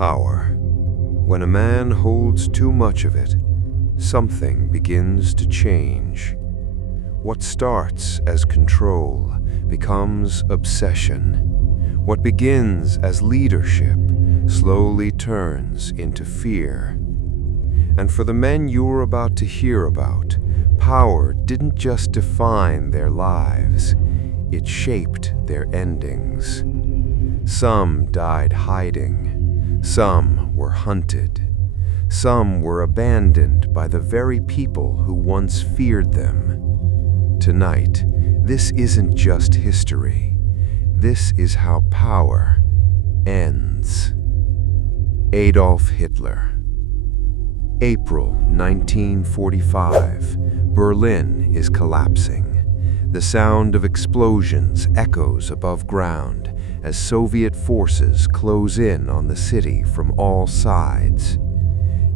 Power. When a man holds too much of it, something begins to change. What starts as control becomes obsession. What begins as leadership slowly turns into fear. And for the men you're about to hear about, power didn't just define their lives, it shaped their endings. Some died hiding, some were hunted, some were abandoned by the very people who once feared them. Tonight, this isn't just history. This is how power ends. Adolf Hitler. April 1945. Berlin is collapsing. The sound of explosions echoes above ground as Soviet forces close in on the city from all sides.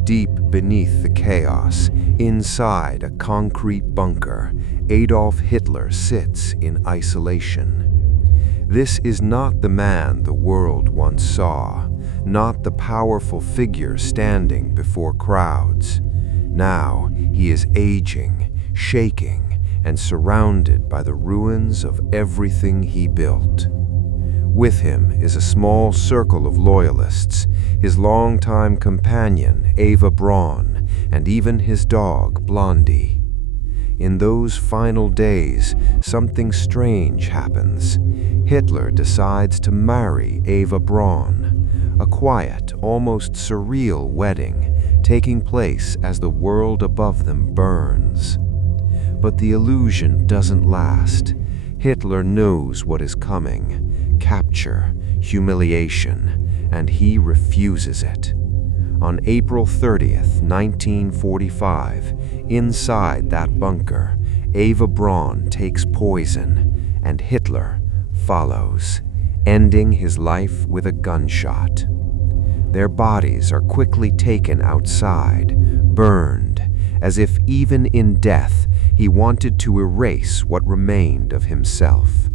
Deep beneath the chaos, inside a concrete bunker, Adolf Hitler sits in isolation. This is not the man the world once saw, not the powerful figure standing before crowds. Now he is aging, shaking, and surrounded by the ruins of everything he built. With him is a small circle of loyalists, his longtime companion, Eva Braun, and even his dog, Blondie. In those final days, something strange happens. Hitler decides to marry Eva Braun, a quiet, almost surreal wedding taking place as the world above them burns. But the illusion doesn't last. Hitler knows what is coming: capture, humiliation, and he refuses it. On April 30th, 1945, inside that bunker, Eva Braun takes poison, and Hitler follows, ending his life with a gunshot. Their bodies are quickly taken outside, burned, as if even in death he wanted to erase what remained of himself.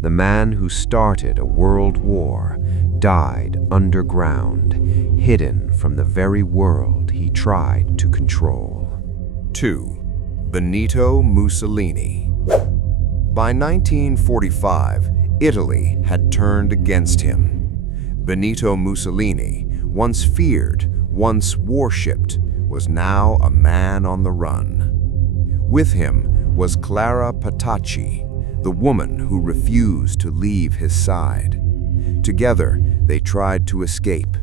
The man who started a world war died underground, hidden from the very world he tried to control. 2. Benito Mussolini. By 1945, Italy had turned against him. Benito Mussolini, once feared, once worshipped, was now a man on the run. With him was Clara Petacci, the woman who refused to leave his side. Together, they tried to escape,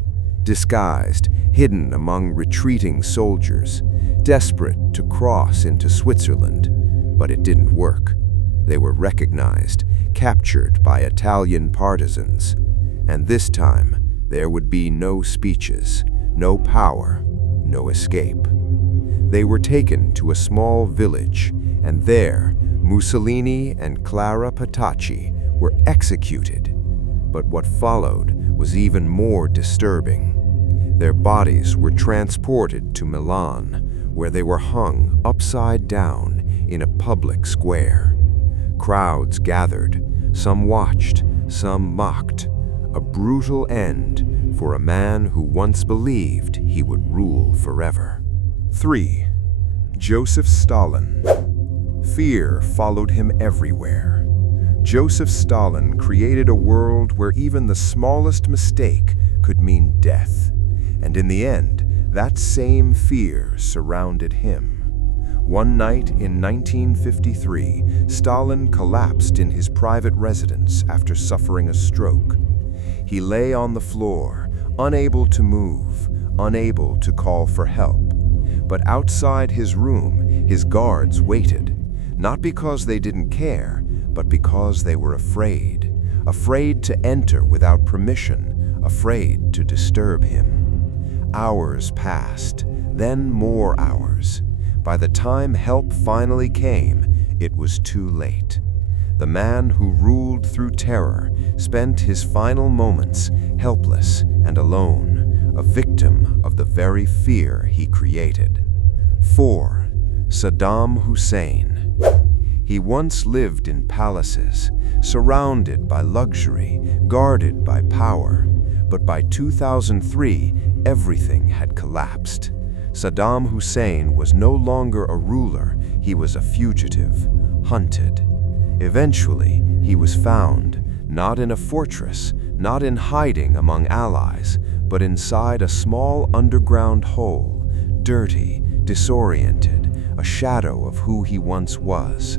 disguised, hidden among retreating soldiers, desperate to cross into Switzerland. But it didn't work. They were recognized, captured by Italian partisans. And this time, there would be no speeches, no power, no escape. They were taken to a small village, and there, Mussolini and Clara Petacci were executed. But what followed was even more disturbing. Their bodies were transported to Milan, where they were hung upside down in a public square. Crowds gathered, some watched, some mocked. A brutal end for a man who once believed he would rule forever. 3. Joseph Stalin. Fear followed him everywhere. Joseph Stalin created a world where even the smallest mistake could mean death. And in the end, that same fear surrounded him. One night in 1953, Stalin collapsed in his private residence after suffering a stroke. He lay on the floor, unable to move, unable to call for help. But outside his room, his guards waited, not because they didn't care, but because they were afraid. Afraid to enter without permission, afraid to disturb him. Hours passed, then more hours. By the time help finally came, it was too late. The man who ruled through terror spent his final moments helpless and alone, a victim of the very fear he created. 4. Saddam Hussein. He once lived in palaces, surrounded by luxury, guarded by power. But by 2003, everything had collapsed. Saddam Hussein was no longer a ruler, he was a fugitive, hunted. Eventually, he was found, not in a fortress, not in hiding among allies, but inside a small underground hole, dirty, disoriented, a shadow of who he once was.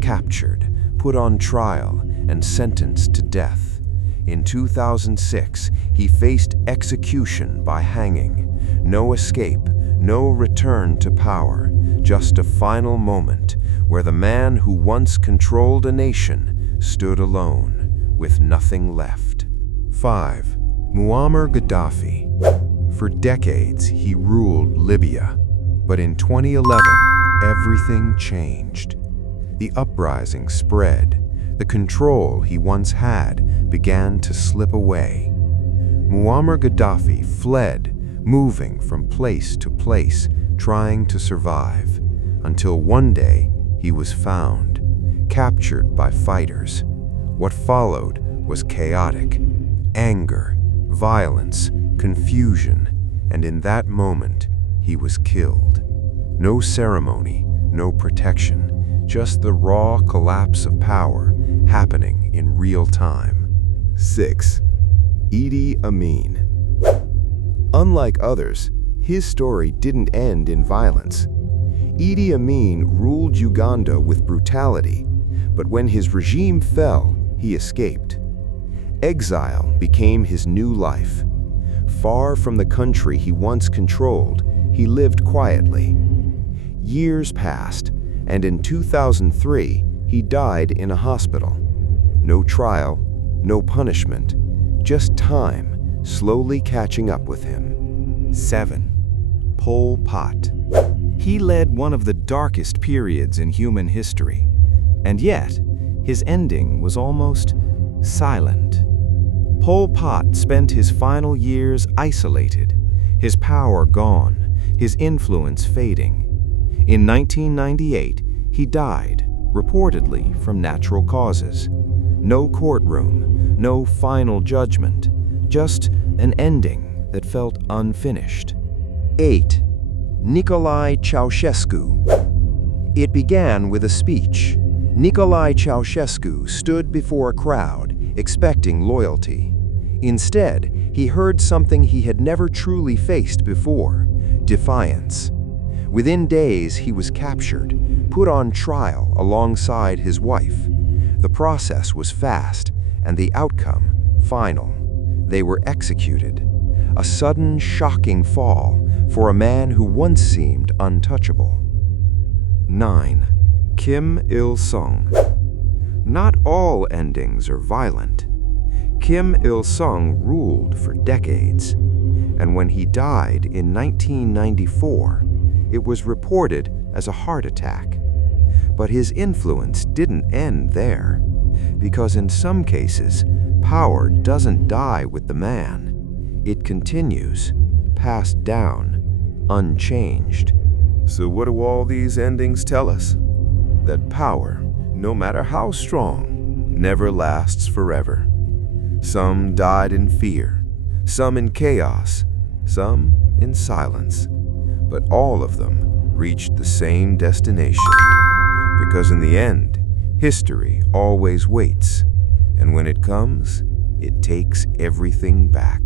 Captured, put on trial, and sentenced to death. In 2006, he faced execution by hanging. No escape, no return to power, just a final moment where the man who once controlled a nation stood alone, with nothing left. 5. Muammar Gaddafi. For decades, he ruled Libya. But in 2011, everything changed. The uprising spread. The control he once had began to slip away. Muammar Gaddafi fled, moving from place to place, trying to survive, until one day he was found, captured by fighters. What followed was chaotic. Anger, violence, confusion, and in that moment, he was killed. No ceremony, no protection, just the raw collapse of power happening in real time. 6. Idi Amin. Unlike others, his story didn't end in violence. Idi Amin ruled Uganda with brutality, but when his regime fell, he escaped. Exile became his new life. Far from the country he once controlled, he lived quietly. Years passed, and in 2003, he died in a hospital. No trial, no punishment, just time slowly catching up with him. 7. Pol Pat. He led one of the darkest periods in human history, and yet his ending was almost silent. Pol Pot spent his final years isolated, his power gone, his influence fading. In 1998, he died, reportedly from natural causes. No courtroom, no final judgment, just an ending that felt unfinished. 8. Nicolas Ceausescu. It began with a speech. Nicolas Ceausescu stood before a crowd, expecting loyalty. Instead, he heard something he had never truly faced before: defiance. Within days, he was captured, put on trial alongside his wife. The process was fast, and the outcome final. They were executed. A sudden, shocking fall for a man who once seemed untouchable. 9. Kim Il-sung. Not all endings are violent. Kim Il-sung ruled for decades, and when he died in 1994, it was reported as a heart attack. But his influence didn't end there, because in some cases, power doesn't die with the man. It continues, passed down, unchanged. So what do all these endings tell us? That power, no matter how strong, never lasts forever. Some died in fear, some in chaos, some in silence. But all of them reached the same destination. Because in the end, history always waits, and when it comes, it takes everything back.